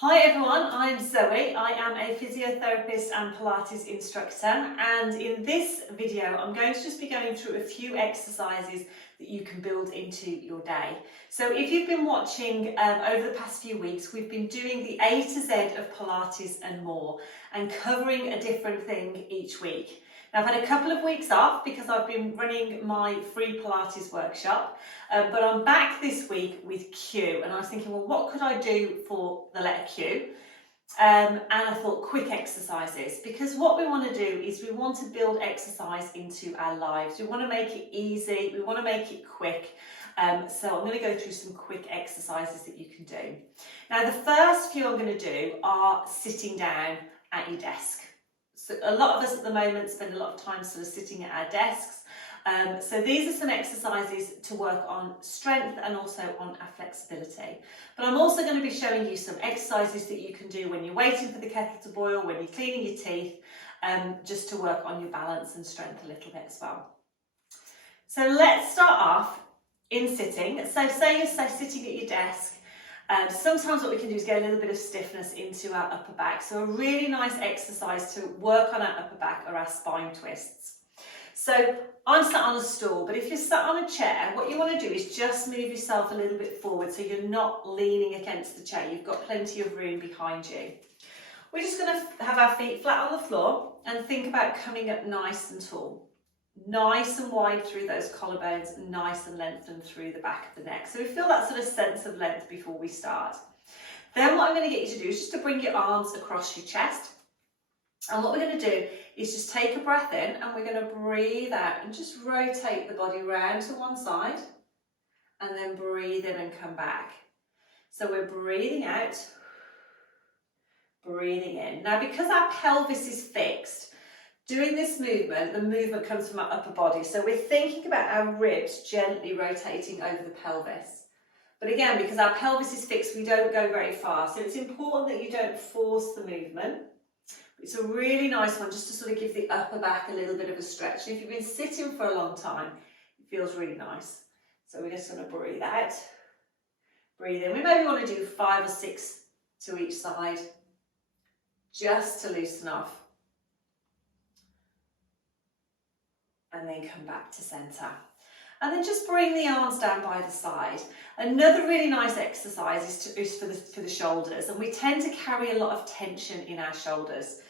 Hi everyone, I'm Zoe. I am a physiotherapist and Pilates instructor, and in this video I'm going to just be going through a few exercises that you can build into your day. So if you've been watching over the past few weeks, we've been doing the A to Z of Pilates and more and covering a different thing each week. Now, I've had a couple of weeks off because I've been running my free Pilates workshop, but I'm back this week with Q, and I was thinking, well, what could I do for the letter Q? And I thought quick exercises, because what we want to do is we want to build exercise into our lives. We want to make it easy, we want to make it quick. So I'm going to go through some quick exercises that you can do. Now, the first few I'm going to do are sitting down at your desk. So a lot of us at the moment spend a lot of time sort of sitting at our desks. So these are some exercises to work on strength and also on our flexibility. But I'm also going to be showing you some exercises that you can do when you're waiting for the kettle to boil, when you're cleaning your teeth, just to work on your balance and strength a little bit as well. So let's start off in sitting. So say you're sitting at your desk. Sometimes what we can do is get a little bit of stiffness into our upper back. So a really nice exercise to work on our upper back are our spine twists. So I'm sat on a stool, but if you're sat on a chair, what you want to do is just move yourself a little bit forward so you're not leaning against the chair. You've got plenty of room behind you. We're just going to have our feet flat on the floor and think about coming up nice and tall. Nice and wide through those collarbones, nice and lengthened through the back of the neck. So we feel that sort of sense of length before we start. Then what I'm going to get you to do is just to bring your arms across your chest. And what we're going to do is just take a breath in and we're going to breathe out and just rotate the body round to one side and then breathe in and come back. So we're breathing out, breathing in. Now, because our pelvis is fixed, doing this movement, the movement comes from our upper body. So we're thinking about our ribs gently rotating over the pelvis. But again, because our pelvis is fixed, we don't go very far. So it's important that you don't force the movement. It's a really nice one just to sort of give the upper back a little bit of a stretch. And if you've been sitting for a long time, it feels really nice. So we're just going to breathe out, breathe in. We maybe want to do 5 or 6 to each side, just to loosen off. And then come back to centre. And then just bring the arms down by the side. Another really nice exercise is for the shoulders, and we tend to carry a lot of tension in our shoulders.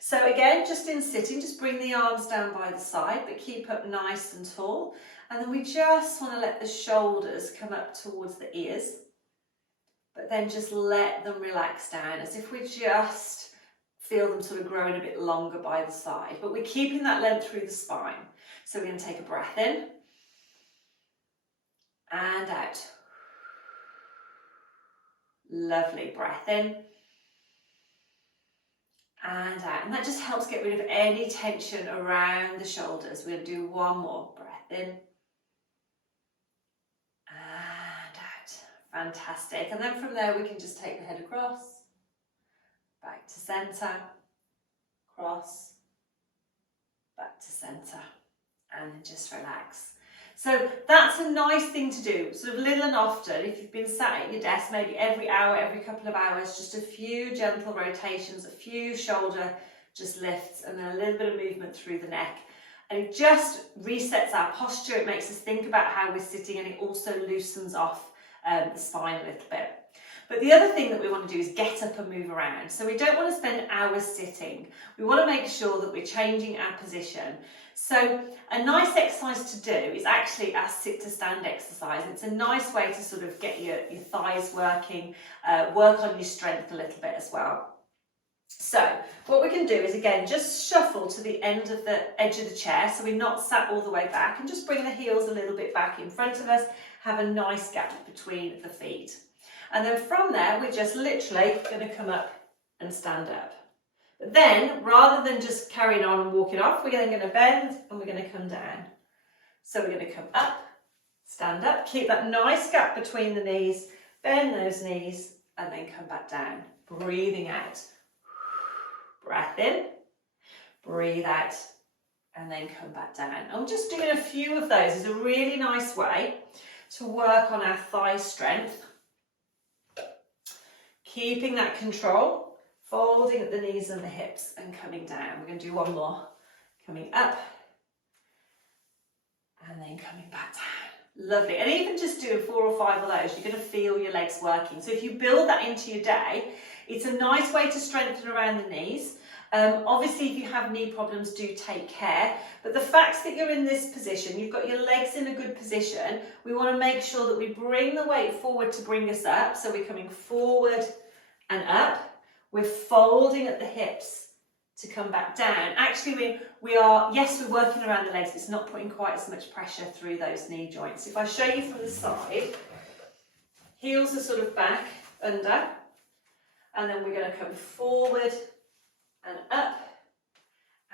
So again, just in sitting, just bring the arms down by the side, but keep up nice and tall. And then we just want to let the shoulders come up towards the ears, but then just let them relax down as if we just feel them sort of growing a bit longer by the side, but we're keeping that length through the spine. So we're going to take a breath in and out. Lovely. Breath in and out. And that just helps get rid of any tension around the shoulders. We're going to do one more. Breath in and out. Fantastic. And then from there we can just take the head across, back to centre, cross, back to centre, and then just relax. So that's a nice thing to do, sort of little and often. If you've been sat at your desk, maybe every hour, every couple of hours, just a few gentle rotations, a few shoulder just lifts, and then a little bit of movement through the neck. And it just resets our posture. It makes us think about how we're sitting, and it also loosens off the spine a little bit. But the other thing that we want to do is get up and move around. So we don't want to spend hours sitting. We want to make sure that we're changing our position. So a nice exercise to do is actually our sit to stand exercise. It's a nice way to sort of get your thighs working, work on your strength a little bit as well. So what we can do is, again, just shuffle to the end of the edge of the chair so we're not sat all the way back, and just bring the heels a little bit back in front of us, have a nice gap between the feet. And then from there, we're just literally going to come up and stand up. But then, rather than just carrying on and walking off, we're then going to bend and we're going to come down. So we're going to come up, stand up, keep that nice gap between the knees, bend those knees, and then come back down. Breathing out. Breath in, breathe out, and then come back down. I'm just doing a few of those. It's a really nice way to work on our thigh strength. Keeping that control, folding at the knees and the hips and coming down. We're going to do one more. Coming up and then coming back down. Lovely. And even just doing 4 or 5 of those, you're going to feel your legs working. So if you build that into your day, it's a nice way to strengthen around the knees. Obviously, if you have knee problems, do take care. But the fact that you're in this position, you've got your legs in a good position, we want to make sure that we bring the weight forward to bring us up. So we're coming forward and up. We're folding at the hips to come back down. Actually, we are, yes, we're working around the legs. It's not putting quite as much pressure through those knee joints. If I show you from the side, heels are sort of back, under, and then we're going to come forward and up,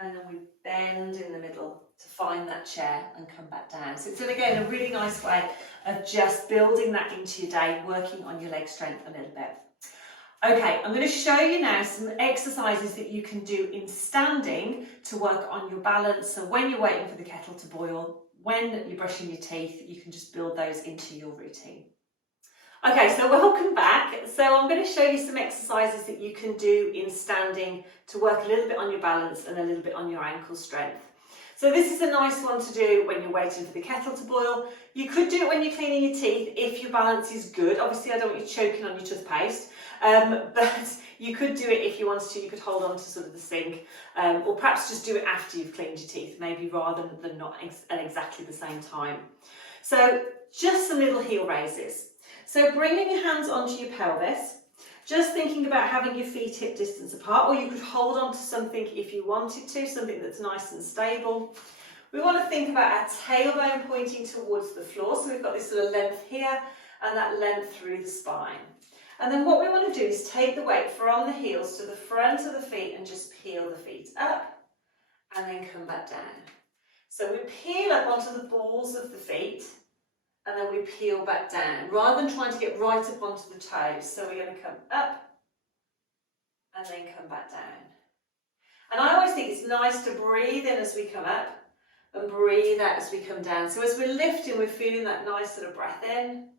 and then we bend in the middle to find that chair and come back down. So it's, again, a really nice way of just building that into your day, working on your leg strength a little bit. Okay, I'm going to show you now some exercises that you can do in standing to work on your balance. So when you're waiting for the kettle to boil, when you're brushing your teeth, you can just build those into your routine. Okay, so welcome back. So I'm going to show you some exercises that you can do in standing to work a little bit on your balance and a little bit on your ankle strength. So this is a nice one to do when you're waiting for the kettle to boil. You could do it when you're cleaning your teeth if your balance is good. Obviously, I don't want you choking on your toothpaste, but you could do it if you wanted to. You could hold on to sort of the sink, or perhaps just do it after you've cleaned your teeth, maybe rather than not at exactly the same time. So just some little heel raises. So bringing your hands onto your pelvis, just thinking about having your feet hip distance apart, or you could hold on to something if you wanted to, something that's nice and stable. We want to think about our tailbone pointing towards the floor, so we've got this sort of length here and that length through the spine. And then what we want to do is take the weight from the heels to the front of the feet and just peel the feet up and then come back down. So we peel up onto the balls of the feet, and then we peel back down, rather than trying to get right up onto the toes. So we're going to come up and then come back down. And I always think it's nice to breathe in as we come up and breathe out as we come down. So as we're lifting, we're feeling that nice sort of breath in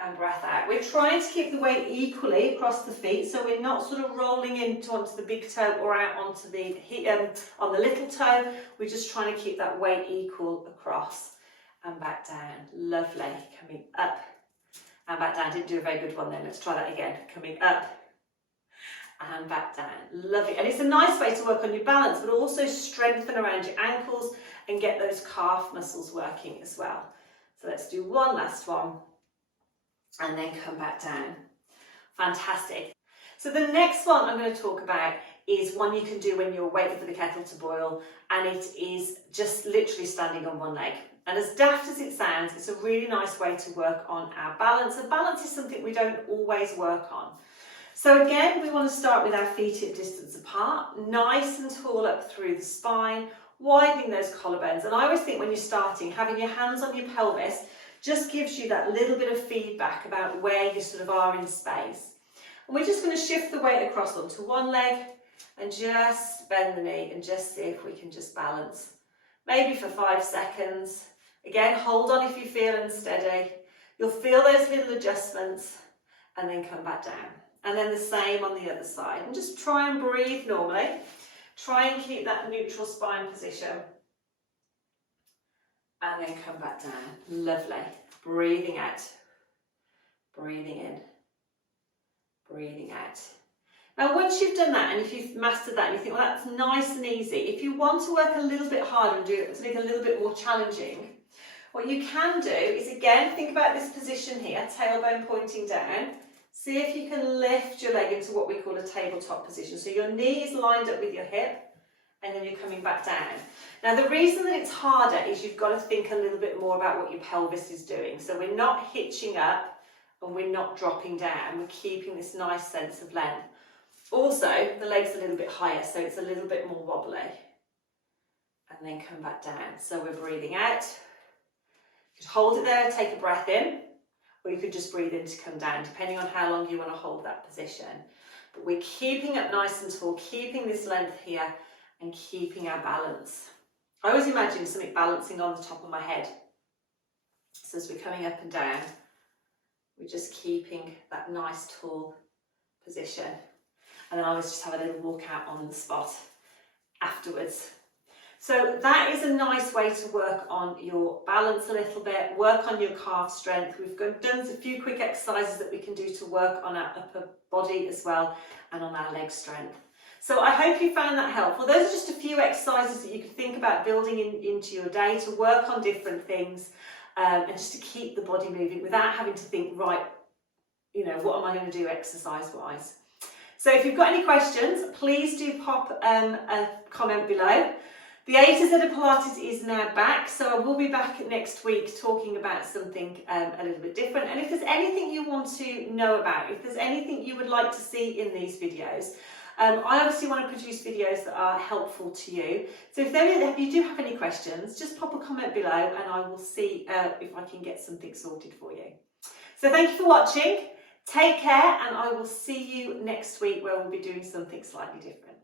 and breath out. We're trying to keep the weight equally across the feet, so we're not sort of rolling onto the big toe or out onto the on the little toe. We're just trying to keep that weight equal across. And back down. Lovely. Coming up and back down. Didn't do a very good one then. Let's try that again. Coming up and back down. Lovely. And it's a nice way to work on your balance, but also strengthen around your ankles and get those calf muscles working as well. So let's do one last one and then come back down. Fantastic. So the next one I'm going to talk about is one you can do when you're waiting for the kettle to boil, and it is just literally standing on one leg. And as daft as it sounds, it's a really nice way to work on our balance. And balance is something we don't always work on. So again, we want to start with our feet hip distance apart, nice and tall up through the spine, widening those collarbones. And I always think when you're starting, having your hands on your pelvis just gives you that little bit of feedback about where you sort of are in space. And we're just going to shift the weight across onto one leg and just bend the knee and just see if we can just balance. Maybe for 5 seconds. Again, hold on if you feel unsteady. You'll feel those little adjustments and then come back down. And then the same on the other side. And just try and breathe normally. Try and keep that neutral spine position. And then come back down. Lovely. Breathing out. Breathing in. Breathing out. Now, once you've done that, and if you've mastered that, and you think, well, that's nice and easy, if you want to work a little bit harder and do it something a little bit more challenging, what you can do is, again, think about this position here, tailbone pointing down. See if you can lift your leg into what we call a tabletop position. So your knee is lined up with your hip, and then you're coming back down. Now, the reason that it's harder is you've got to think a little bit more about what your pelvis is doing. So we're not hitching up, and we're not dropping down. We're keeping this nice sense of length. Also, the leg's a little bit higher, so it's a little bit more wobbly. And then come back down. So we're breathing out. You could hold it there, take a breath in, or you could just breathe in to come down, depending on how long you want to hold that position. But we're keeping up nice and tall, keeping this length here, and keeping our balance. I always imagine something balancing on the top of my head. So as we're coming up and down, we're just keeping that nice tall position. And then I always just have a little walk out on the spot afterwards. So that is a nice way to work on your balance a little bit, work on your calf strength. We've done a few quick exercises that we can do to work on our upper body as well and on our leg strength. So I hope you found that helpful. Those are just a few exercises that you can think about building into your day to work on different things and just to keep the body moving without having to think, right, you know, what am I going to do exercise-wise? So if you've got any questions, please do pop a comment below. The A to Z of Pilates is now back, so I will be back next week talking about something a little bit different. And if there's anything you want to know about, if there's anything you would like to see in these videos, I obviously want to produce videos that are helpful to you. So if you do have any questions, just pop a comment below and I will see if I can get something sorted for you. So thank you for watching. Take care, and I will see you next week where we'll be doing something slightly different.